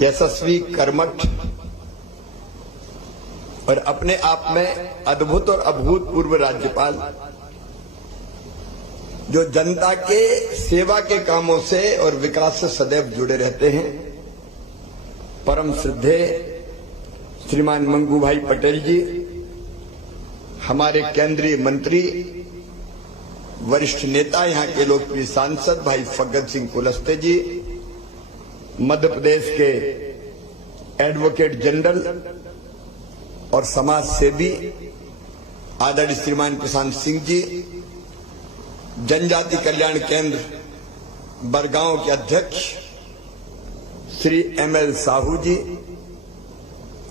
यशस्वी, कर्मठ और अपने आप में अद्भुत और अभूतपूर्व राज्यपाल, जो जनता के सेवा के कामों से और विकास से सदैव जुड़े रहते हैं, परम श्रद्धेय श्रीमान मंगू भाई पटेल जी, हमारे केंद्रीय मंत्री, वरिष्ठ नेता, यहाँ के लोकप्रिय सांसद भाई फग्गन सिंह कुलस्ते जी, मध्य प्रदेश के एडवोकेट जनरल और समाज सेवी आदरणीय श्रीमान प्रशांत सिंह जी, जनजाति कल्याण केंद्र बरगांव के अध्यक्ष श्री ML साहू जी,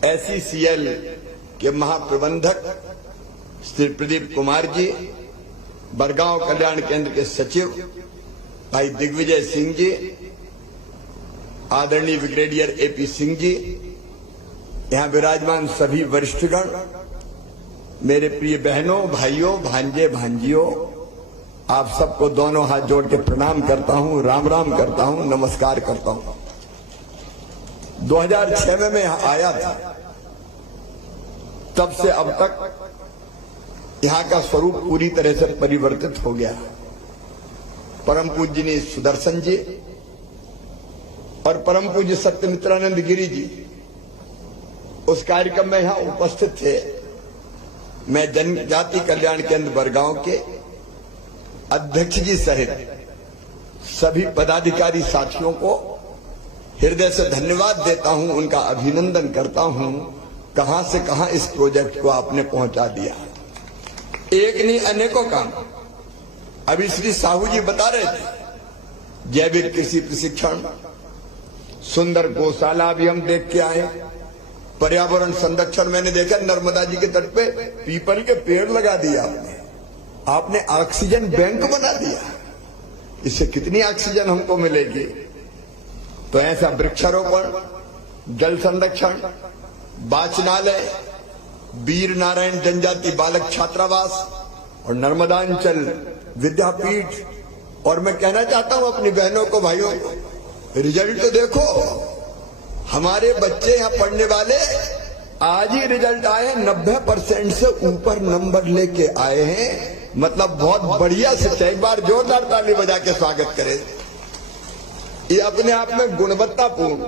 SECL के महाप्रबंधक श्री प्रदीप कुमार जी, बरगांव कल्याण केंद्र के सचिव भाई दिग्विजय सिंह जी, आदरणीय ब्रिगेडियर AP सिंह जी, यहां विराजमान सभी वरिष्ठगण, मेरे प्रिय बहनों, भाइयों, भांजे, भांजियों, आप सबको दोनों हाथ जोड़ के प्रणाम करता हूं, राम राम करता हूं, नमस्कार करता हूं। 2006 में मैं यहां आया था, तब से अब तक यहां का स्वरूप पूरी तरह से परिवर्तित हो गया। परम पूज्य सुदर्शन जी और परम पूज्य सत्यमित्रानंद गिरी जी उस कार्यक्रम में यहां उपस्थित थे। मैं जनजाति कल्याण केंद्र बरगांव के अध्यक्ष जी सहित सभी पदाधिकारी साथियों को हृदय से धन्यवाद देता हूं, उनका अभिनंदन करता हूं। कहां से कहां इस प्रोजेक्ट को आपने पहुंचा दिया, एक नहीं अनेकों काम। अभी श्री साहू जी बता रहे थे, जैविक कृषि प्रशिक्षण, सुंदर गौशाला भी हम देख के आए, पर्यावरण संरक्षण मैंने देखा, नर्मदा जी के तट पे पीपल के पेड़ लगा दिया आपने ऑक्सीजन बैंक बना दिया। इससे कितनी ऑक्सीजन हमको मिलेगी। तो ऐसा वृक्षारोपण, जल संरक्षण, वाचनालय, वीर नारायण जनजाति बालक छात्रावास और नर्मदांचल विद्यापीठ। और मैं कहना चाहता हूं अपनी बहनों को, भाइयों को, रिजल्ट तो देखो, हमारे बच्चे यहां पढ़ने वाले आज ही रिजल्ट आए, 90% से ऊपर नंबर लेके आए हैं। मतलब बहुत बढ़िया शिक्षा, एक बार जोरदार ताली बजा के स्वागत करें। ये अपने आप में गुणवत्तापूर्ण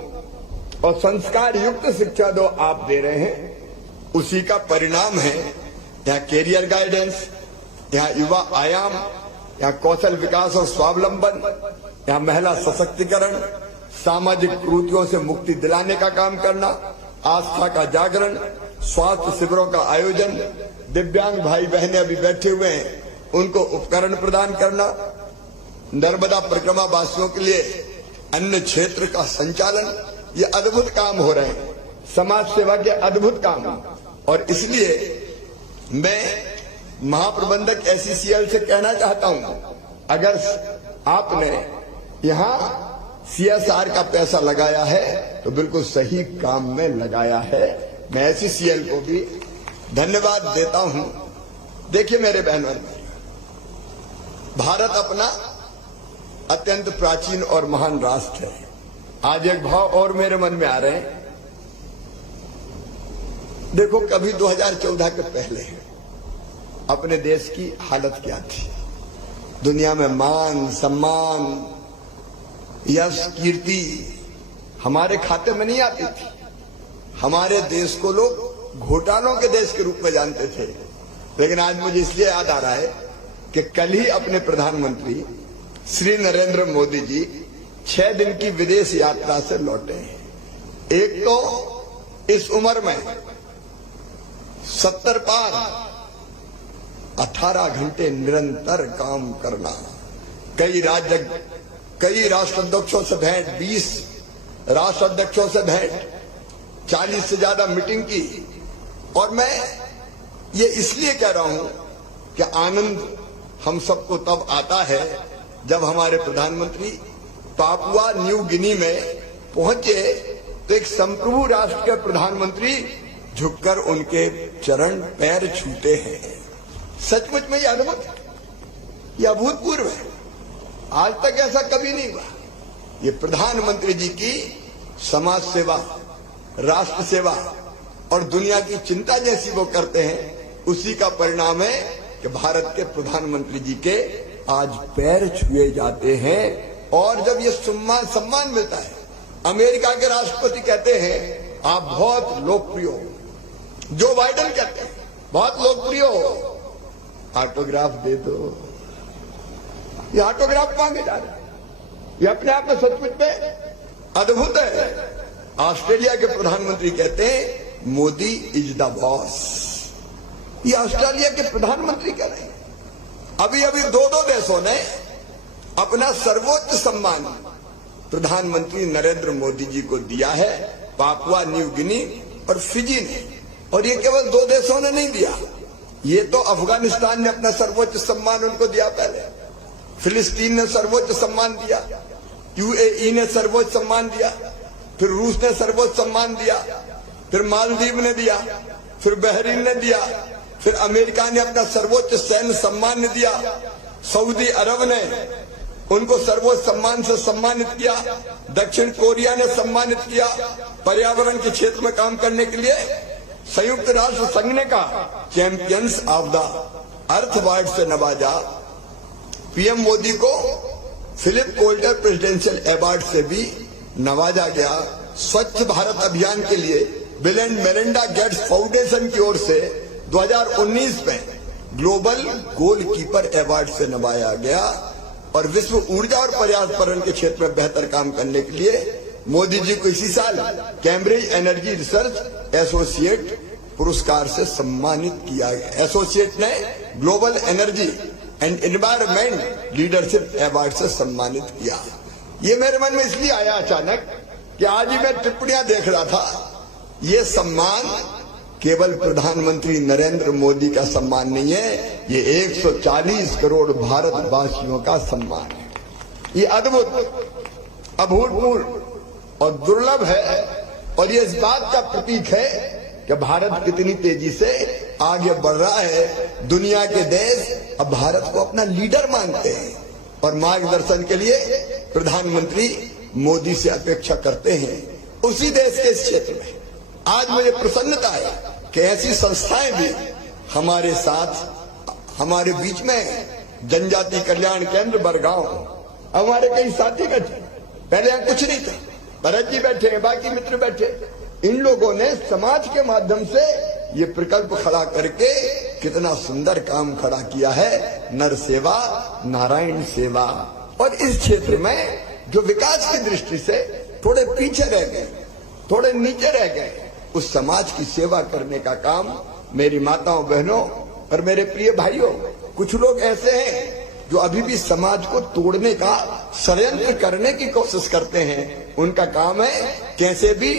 और संस्कार युक्त शिक्षा जो आप दे रहे हैं, उसी का परिणाम है। यहाँ कैरियर गाइडेंस, यहाँ युवा आयाम, यहाँ कौशल विकास और स्वावलंबन, यहाँ महिला सशक्तिकरण, सामाजिक कुरीतियों से मुक्ति दिलाने का काम करना, आस्था का जागरण, स्वास्थ्य शिविरों का आयोजन, दिव्यांग भाई बहनें अभी बैठे हुए हैं, उनको उपकरण प्रदान करना, नर्मदा परिक्रमा वासियों के लिए अन्य क्षेत्र का संचालन। ये अद्भुत काम हो रहे हैं, समाज सेवा के अद्भुत काम। और इसलिए मैं महाप्रबंधक SECL से कहना चाहता हूं, अगर आपने यहां CSR का पैसा लगाया है तो बिल्कुल सही काम में लगाया है। मैं SECL को भी धन्यवाद देता हूं। देखिए मेरे बहनों, भारत अपना अत्यंत प्राचीन और महान राष्ट्र है। आज एक भाव और मेरे मन में आ रहे हैं। देखो, कभी 2014 के पहले अपने देश की हालत क्या थी। दुनिया में मान, सम्मान, यश, कीर्ति हमारे खाते में नहीं आती थी। हमारे देश को लोग घोटालों के देश के रूप में जानते थे। लेकिन आज मुझे इसलिए याद आ रहा है कि कल ही अपने प्रधानमंत्री श्री नरेंद्र मोदी जी 6 दिन की विदेश यात्रा से लौटे हैं। एक तो इस उम्र में 70 पार 18 घंटे निरंतर काम करना, कई राष्ट्राध्यक्षों से भेंट, 20 राष्ट्राध्यक्षों से भेंट, 40 से ज्यादा मीटिंग की। और मैं ये इसलिए कह रहा हूं कि आनंद हम सबको तब आता है जब हमारे प्रधानमंत्री पापुआ न्यू गिनी में पहुंचे तो एक संप्रभु राष्ट्र के प्रधानमंत्री झुककर उनके चरण पैर छूते हैं। सचमुच में यह अद्भुत है, यह अभूतपूर्व है। आज तक ऐसा कभी नहीं हुआ। ये प्रधानमंत्री जी की समाज सेवा, राष्ट्र सेवा और दुनिया की चिंता जैसी वो करते हैं, उसी का परिणाम है कि भारत के प्रधानमंत्री जी के आज पैर छुए जाते हैं। और जब ये सम्मान मिलता है, अमेरिका के राष्ट्रपति कहते हैं आप बहुत लोकप्रिय हो, जो बाइडेन कहते हैं बहुत लोकप्रिय हो, ऑटोग्राफ दे दो। ये ऑटोग्राफ मांगे जा रहे हैं, ये अपने आप में सचमुच में अद्भुत है। ऑस्ट्रेलिया के प्रधानमंत्री कहते हैं मोदी इज द बॉस। ये ऑस्ट्रेलिया के प्रधानमंत्री कह रहे हैं। अभी अभी दो देशों ने अपना सर्वोच्च सम्मान प्रधानमंत्री नरेंद्र मोदी जी को दिया है, पापुआ न्यू गिनी और फिजी ने। और ये केवल दो देशों ने नहीं दिया, ये तो अफगानिस्तान ने अपना सर्वोच्च सम्मान उनको दिया, पहले फिलिस्तीन ने सर्वोच्च सम्मान दिया, यूएई ने सर्वोच्च सम्मान दिया, फिर रूस ने सर्वोच्च सम्मान दिया, फिर मालदीव ने दिया, फिर बहरीन ने दिया, फिर अमेरिका ने अपना सर्वोच्च सैन्य सम्मान दिया, सऊदी अरब ने उनको सर्वोच्च सम्मान से सम्मानित किया, दक्षिण कोरिया ने सम्मानित किया, पर्यावरण के क्षेत्र में काम करने के लिए संयुक्त राष्ट्र संघ ने कहा champions of the earth award से नवाजा। पीएम मोदी को फिलिप कोल्टर प्रेसिडेंशियल अवार्ड से भी नवाजा गया। स्वच्छ भारत अभियान के लिए bill and Melinda Gates foundation की ओर से 2019 में ग्लोबल गोलकीपर अवार्ड से नवाजा गया। और विश्व ऊर्जा और पर्यावरण के क्षेत्र में बेहतर काम करने के लिए मोदी जी को इसी साल कैम्ब्रिज एनर्जी रिसर्च एसोसिएट पुरस्कार से सम्मानित किया गया। एसोसिएट ने global energy and environment leadership award से सम्मानित किया। ये मेरे मन में इसलिए आया अचानक कि आज ही मैं टिप्पणियां देख रहा था। ये सम्मान केवल प्रधानमंत्री नरेंद्र मोदी का सम्मान नहीं है, ये 140 करोड़ भारतवासियों का सम्मान है। ये अद्भुत, अभूतपूर्व और दुर्लभ है। और ये इस बात का प्रतीक है कि भारत कितनी तेजी से आगे बढ़ रहा है। दुनिया के देश अब भारत को अपना लीडर मानते हैं और मार्गदर्शन के लिए प्रधानमंत्री मोदी से अपेक्षा करते हैं। उसी देश के इस क्षेत्र में आज मुझे प्रसन्नता है कि ऐसी संस्थाएं भी हमारे साथ, हमारे बीच में। जनजाति कल्याण केंद्र बरगांव, हमारे कई साथी बैठे, पहले यहाँ कुछ नहीं था, भरत जी बैठे, बाकी मित्र बैठे। इन लोगों ने समाज के माध्यम से ये प्रकल्प खड़ा करके कितना सुंदर काम खड़ा किया है। नर सेवा नारायण सेवा। और इस क्षेत्र में जो विकास की दृष्टि से थोड़े पीछे रह गए, थोड़े नीचे रह गए, उस समाज की सेवा करने का काम मेरी माताओं बहनों और मेरे प्रिय भाइयों, कुछ लोग ऐसे हैं जो अभी भी समाज को तोड़ने का षड्यंत्र करने की कोशिश करते हैं। उनका काम है कैसे भी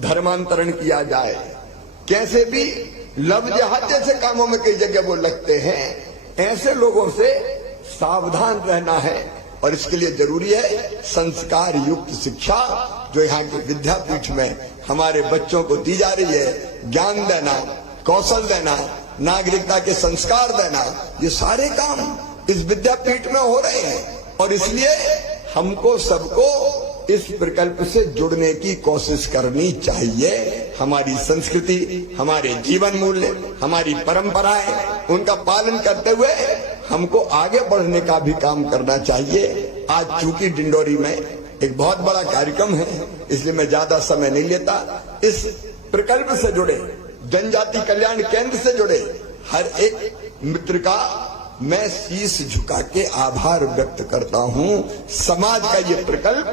धर्मांतरण किया जाए, कैसे भी लव जिहाद जैसे कामों में कई जगह वो लगते हैं। ऐसे लोगों से सावधान रहना है और इसके लिए जरूरी है संस्कार युक्त शिक्षा, जो यहाँ के विद्यापीठ में हमारे बच्चों को दी जा रही है। ज्ञान देना, कौशल देना, नागरिकता के संस्कार देना, ये सारे काम इस विद्यापीठ में हो रहे हैं। और इसलिए हमको सबको इस प्रकल्प से जुड़ने की कोशिश करनी चाहिए। हमारी संस्कृति, हमारे जीवन मूल्य, हमारी परंपराएं, उनका पालन करते हुए हमको आगे बढ़ने का भी काम करना चाहिए। आज चूंकि डिंडोरी में एक बहुत बड़ा कार्यक्रम है, इसलिए मैं ज्यादा समय नहीं लेता। इस प्रकल्प से जुड़े, जनजाति कल्याण केंद्र से जुड़े हर एक मित्र का मैं शीश झुका के आभार व्यक्त करता हूं। समाज का ये प्रकल्प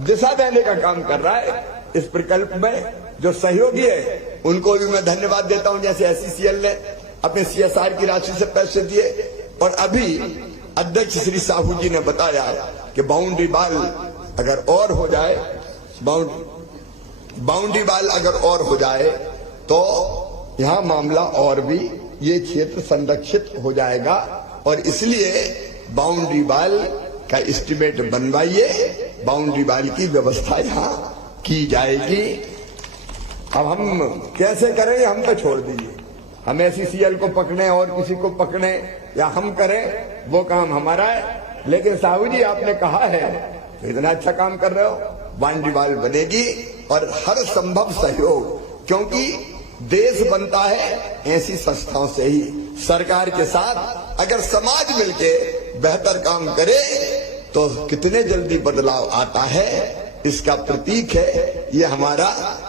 दिशा देने का काम कर रहा है। इस प्रकल्प में जो सहयोगी है उनको भी मैं धन्यवाद देता हूं, जैसे एससीसीएल ने अपने CSR की राशि से पैसे दिए। और अभी अध्यक्ष श्री साहू जी ने बताया कि बाउंड्री वाल अगर और हो जाए, बाउंड्री वाल अगर और हो जाए तो यहाँ मामला और भी ये क्षेत्र संरक्षित हो जाएगा। और इसलिए बाउंड्री वाल का एस्टीमेट बनवाइए, बाउंड्री वाल की व्यवस्था यहाँ की जाएगी। अब हम कैसे करें हम तो छोड़ दीजिए, हम SCCL को पकड़े और किसी को पकड़े या हम करें वो काम हमारा है। लेकिन साहू जी आपने कहा है तो इतना अच्छा काम कर रहे हो, बाउंड्री वॉल बनेगी और हर संभव सहयोग, क्योंकि देश बनता है ऐसी संस्थाओं से ही। सरकार के साथ अगर समाज मिलके बेहतर काम करे तो कितने जल्दी बदलाव आता है, इसका प्रतीक है ये हमारा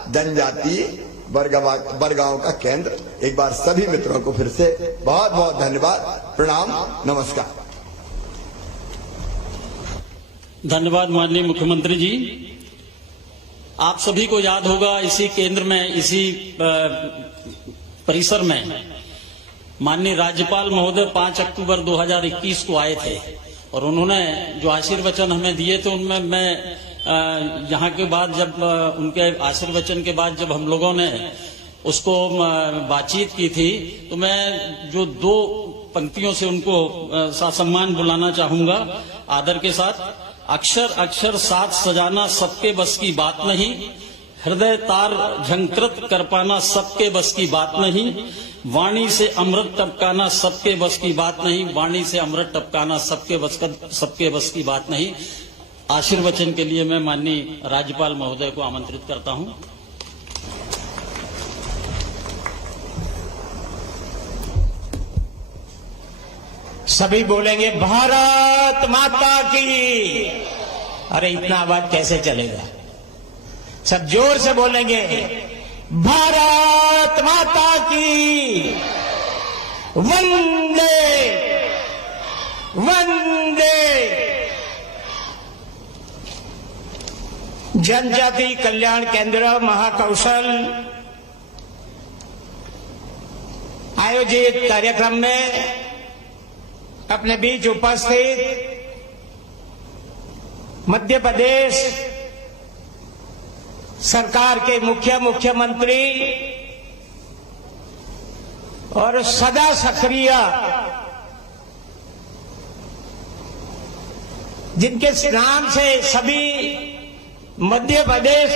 जनजातीय बरगांव का केंद्र। एक बार सभी मित्रों को फिर से बहुत बहुत धन्यवाद, प्रणाम, नमस्कार। धन्यवाद माननीय मुख्यमंत्री जी। आप सभी को याद होगा इसी केंद्र में, इसी परिसर में माननीय राज्यपाल महोदय 5 अक्टूबर 2021 को आए थे और उन्होंने जो आशीर्वचन हमें दिए थे उनमें मैं यहाँ के बाद जब उनके आशीर्वचन के बाद जब हम लोगों ने उसको बातचीत की थी तो मैं जो 2 पंक्तियों से उनको ससम्मान बुलाना चाहूंगा आदर के साथ। अक्षर अक्षर साथ सजाना सबके बस की बात नहीं, हृदय तार झंकृत कर पाना सबके बस की बात नहीं, वाणी से अमृत टपकाना सबके बस की बात नहीं, वाणी से अमृत टपकाना सबके बस की बात नहीं। आशीर्वचन के लिए मैं माननीय राज्यपाल महोदय को आमंत्रित करता हूं। सभी बोलेंगे भारत माता की। अरे इतना आवाज कैसे चलेगा, सब जोर से बोलेंगे भारत माता की। वंदे वंदे। जनजाति कल्याण केंद्र महाकौशल आयोजित कार्यक्रम में अपने बीच उपस्थित मध्य प्रदेश सरकार के मुख्यमंत्री और सदा सक्रिय जिनके नाम से सभी मध्य प्रदेश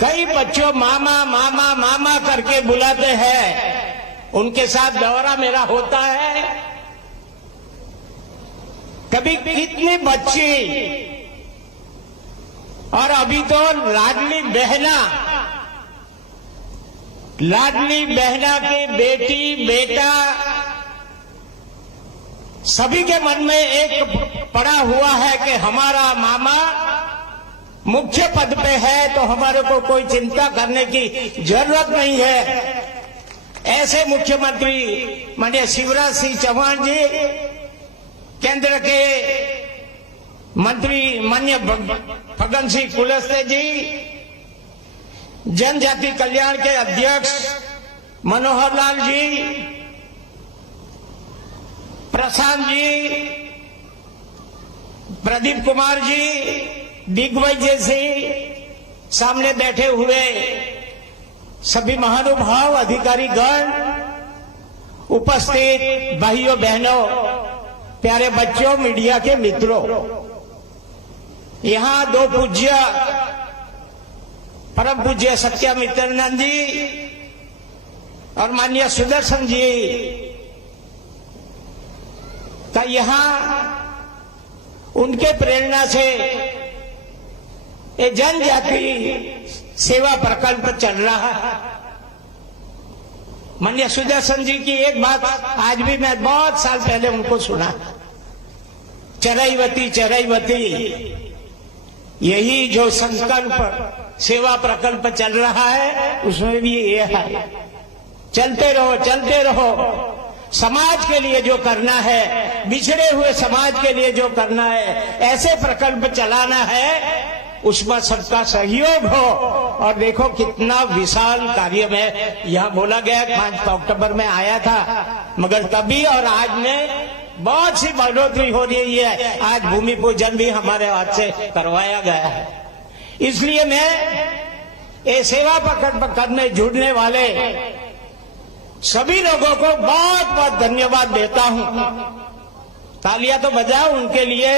कई बच्चों मामा मामा मामा करके बुलाते हैं, उनके साथ दौरा मेरा होता है। कभी कितनी बच्ची और अभी तो लाडली बहना के बेटी बेटा सभी के मन में एक पड़ा हुआ है कि हमारा मामा मुख्य पद पे है तो हमारे को कोई चिंता करने की जरूरत नहीं है। ऐसे मुख्यमंत्री माननीय शिवराज सिंह चौहान जी, केंद्र के मंत्री माननीय फग्गन सिंह कुलस्ते जी, जनजाति कल्याण के अध्यक्ष मनोहर लाल जी, प्रशांत जी, प्रदीप कुमार जी, दिग्विजय सिंह, सामने बैठे हुए सभी महानुभाव अधिकारी गण, उपस्थित भाइयों बहनों, प्यारे बच्चों, मीडिया के मित्रों, यहां 2 पूज्य परम पूज्य सत्यामित्रानंद जी और माननीय सुदर्शन जी का यहां उनके प्रेरणा से ये जनजाति सेवा प्रकल्प चल रहा है। माननीय सुदर्शन जी की एक बात आज भी मैं बहुत साल पहले उनको सुना, चरैवती चरैवती, यही जो संकल्प सेवा प्रकल्प चल रहा है उसमें भी ये है, चलते रहो चलते रहो, समाज के लिए जो करना है, बिछड़े हुए समाज के लिए जो करना है, ऐसे प्रकल्प चलाना है, उसमें सबका सहयोग हो। और देखो कितना विशाल कार्य में यहां बोला गया, 5 अक्टूबर में आया था, मगर तभी और आज में बहुत सी बढ़ोतरी हो रही है। आज भूमि पूजन भी हमारे हाथ से करवाया गया है। इसलिए मैं ये सेवा प्रकल्प करने जुड़ने वाले सभी लोगों को बहुत बहुत धन्यवाद देता हूं। तालियां तो बजाओ उनके लिए।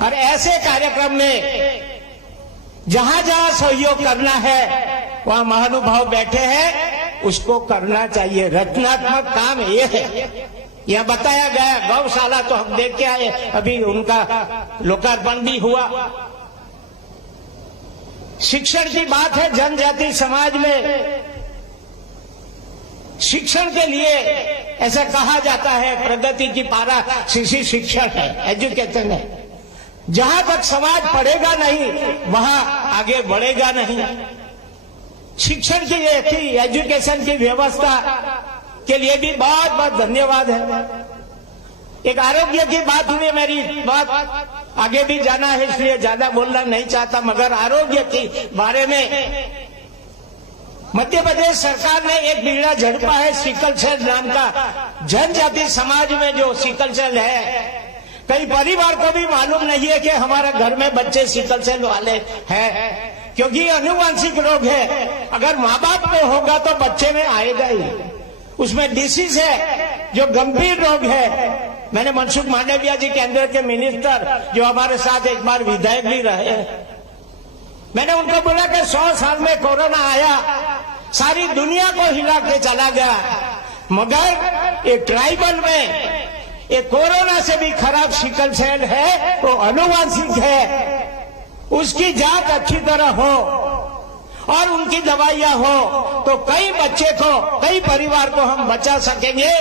और ऐसे कार्यक्रम में जहां जहां सहयोग करना है वहां महानुभाव बैठे हैं, उसको करना चाहिए। रचनात्मक काम ये है यह बताया गया। गौशाला तो हम देख के आए, अभी उनका लोकार्पण भी हुआ। शिक्षण की बात है, जनजाति समाज में शिक्षण के लिए ऐसा कहा जाता है प्रगति की पारा शिक्षण है, एजुकेशन है। जहां तक समाज पढ़ेगा नहीं वहां आगे बढ़ेगा नहीं। शिक्षण की एजुकेशन की व्यवस्था के लिए भी बहुत बहुत धन्यवाद है। एक आरोग्य की बात हुई, मेरी बात आगे भी जाना है इसलिए ज्यादा बोलना नहीं चाहता, मगर आरोग्य के बारे में मध्य प्रदेश सरकार ने एक बीड़ा झड़पा है सिकल सेल नाम का। जनजाति समाज में जो सिकल सेल है, कई परिवार को भी मालूम नहीं है कि हमारे घर में बच्चे सिकल सेल वाले हैं, क्योंकि अनुवांशिक रोग है। अगर माँ बाप को होगा तो बच्चे में आएगा ही। उसमें डिसीज है जो गंभीर रोग है। मैंने मनसुख मांडविया जी केंद्र के मिनिस्टर जो हमारे साथ एक बार विधायक भी रहे, मैंने उनको बोला कि 100 साल में कोरोना आया, सारी दुनिया को हिला के चला गया, मगर एक ट्राइबल में एक कोरोना से भी खराब सिकल सेल है, वो अनुवांशिक है। उसकी जांच अच्छी तरह हो और उनकी दवाइयां हो तो कई बच्चे को, कई परिवार को हम बचा सकेंगे।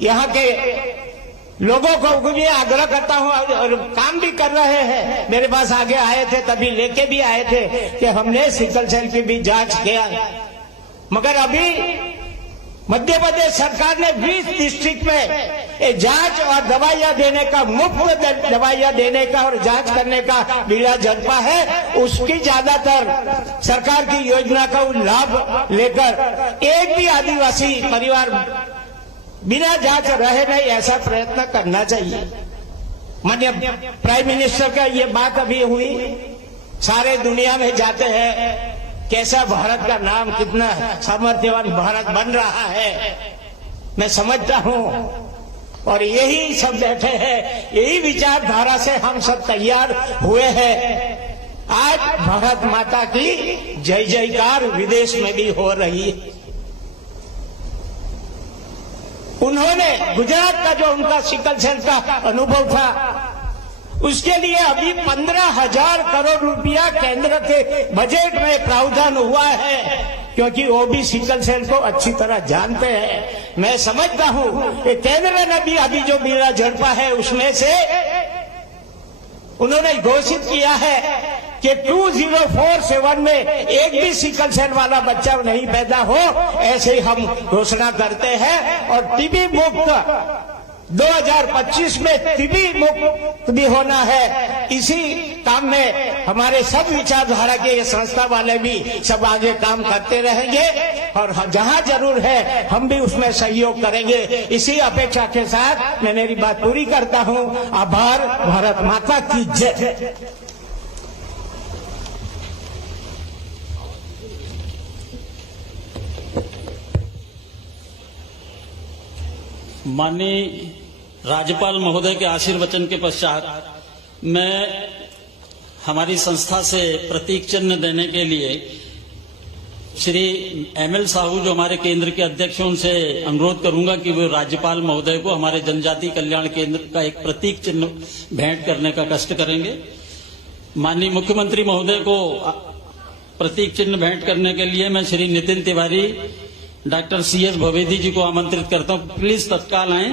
यहाँ के लोगों को भी आग्रह करता हूं, और काम भी कर रहे हैं। मेरे पास आगे आए थे, तभी लेके भी आए थे कि हमने सिकल सेल की भी जांच किया, मगर अभी मध्य प्रदेश सरकार ने 20 डिस्ट्रिक्ट में जांच और दवाइयां देने का, मुफ्त दवाइयां देने का और जांच करने का बीड़ा झड़पा है। उसकी ज्यादातर सरकार की योजना का लाभ लेकर एक भी आदिवासी परिवार बिना जांच रहे नहीं, ऐसा प्रयत्न करना चाहिए। माननीय प्राइम मिनिस्टर का ये बात अभी हुई, सारे दुनिया में जाते हैं, कैसा भारत का नाम, कितना सामर्थ्यवान भारत बन रहा है, मैं समझता हूं। और यही सब बैठे हैं, यही विचारधारा से हम सब तैयार हुए हैं। आज भारत माता की जय जयकार विदेश में भी हो रही है। उन्होंने गुजरात का जो उनका सिकल सेल का अनुभव था, उसके लिए अभी 15,000 करोड़ रुपया केंद्र के बजट में प्रावधान हुआ है, क्योंकि वो भी सिकल सेल को अच्छी तरह जानते हैं। मैं समझता हूं कि केंद्र ने भी अभी जो बीड़ा झड़पा है उसमें से उन्होंने घोषित किया है कि 2047 में एक भी सिकल सेल वाला बच्चा नहीं पैदा हो, ऐसे ही हम घोषणा करते हैं। और टीबी मुक्त 2025 में टीबी मुक्त भी होना है। इसी काम में हमारे सब विचारधारा के ये संस्था वाले भी सब आगे काम करते रहेंगे, और जहां जरूर है हम भी उसमें सहयोग करेंगे। इसी अपेक्षा के साथ मैं मेरी बात पूरी करता हूं। आभार। भारत माता की जय। माननीय राज्यपाल महोदय के आशीर्वचन के पश्चात मैं हमारी संस्था से प्रतीक चिन्ह देने के लिए श्री ML साहू जो हमारे केंद्र के अध्यक्ष हैं उनसे अनुरोध करूंगा कि वो राज्यपाल महोदय को हमारे जनजाति कल्याण केंद्र का एक प्रतीक चिन्ह भेंट करने का कष्ट करेंगे। माननीय मुख्यमंत्री महोदय को प्रतीक चिन्ह भेंट करने के लिए मैं श्री नितिन तिवारी, डॉक्टर CS भवेदी जी को आमंत्रित करता हूं। प्लीज तत्काल आए।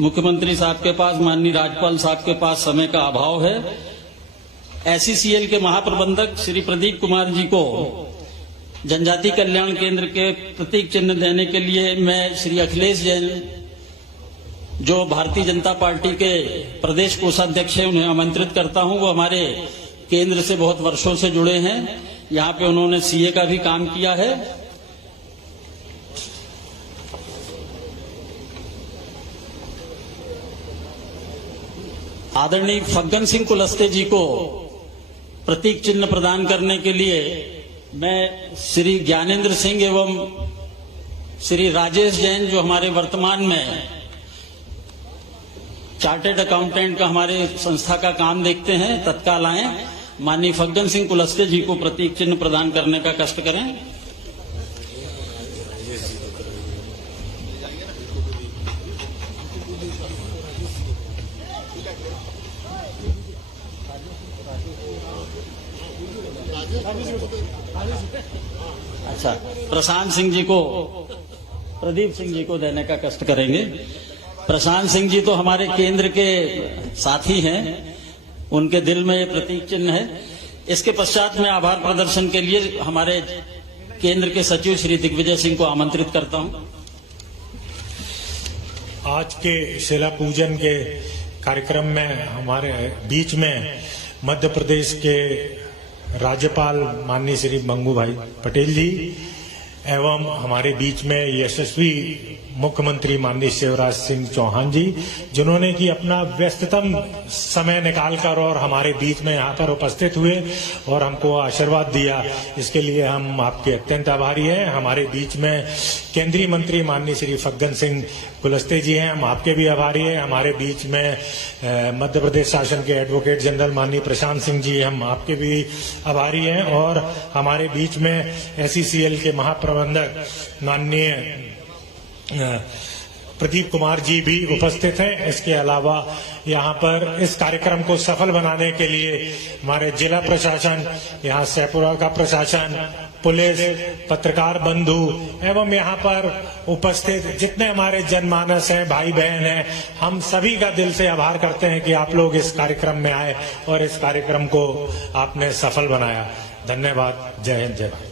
मुख्यमंत्री साहब के पास, माननीय राज्यपाल साहब के पास समय का अभाव है। SCCL के महाप्रबंधक श्री प्रदीप कुमार जी को जनजाति कल्याण केंद्र के प्रतीक चिन्ह देने के लिए मैं श्री अखिलेश जैन जो भारतीय जनता पार्टी के प्रदेश कोषाध्यक्ष हैं उन्हें आमंत्रित करता हूं। वो हमारे केंद्र से बहुत वर्षों से जुड़े हैं। यहाँ पे उन्होंने CA का भी काम किया है। आदरणीय फग्गन सिंह कुलस्ते जी को प्रतीक चिन्ह प्रदान करने के लिए मैं श्री ज्ञानेंद्र सिंह एवं श्री राजेश जैन जो हमारे वर्तमान में चार्टेड अकाउंटेंट का हमारे संस्था का काम देखते हैं, तत्काल आए। माननीय फग्गन सिंह कुलस्ते जी को प्रतीक चिन्ह प्रदान करने का कष्ट करें। अच्छा, प्रशांत सिंह जी को, प्रदीप सिंह जी को देने का कष्ट करेंगे। प्रशांत सिंह जी तो हमारे केंद्र के साथी हैं, उनके दिल में ये प्रतीक चिन्ह है। इसके पश्चात मैं आभार प्रदर्शन के लिए हमारे केंद्र के सचिव श्री दिग्विजय सिंह को आमंत्रित करता हूं। आज के शिला पूजन के कार्यक्रम में हमारे बीच में मध्य प्रदेश के राज्यपाल माननीय श्री मंगू भाई पटेल जी एवं हमारे बीच में यशस्वी मुख्यमंत्री माननीय शिवराज सिंह चौहान जी, जिन्होंने कि अपना व्यस्ततम समय निकालकर और हमारे बीच में यहाँ पर उपस्थित हुए और हमको आशीर्वाद दिया, इसके लिए हम आपके अत्यंत आभारी हैं। हमारे बीच में केंद्रीय मंत्री माननीय श्री फग्गन सिंह कुलस्ते जी हैं, हम आपके भी आभारी हैं। हमारे बीच में मध्य प्रदेश शासन के एडवोकेट जनरल माननीय प्रशांत सिंह जी, हम आपके भी आभारी हैं। और हमारे बीच में SECL के महाप्रबंधक माननीय प्रदीप कुमार जी भी उपस्थित हैं। इसके अलावा यहाँ पर इस कार्यक्रम को सफल बनाने के लिए हमारे जिला प्रशासन, यहाँ सैपुरा का प्रशासन, पुलिस, पत्रकार बंधु एवं यहाँ पर उपस्थित जितने हमारे जनमानस हैं, भाई बहन हैं, हम सभी का दिल से आभार करते हैं कि आप लोग इस कार्यक्रम में आए और इस कार्यक्रम को आपने सफल बनाया। धन्यवाद। जय हिंद, जय भारत।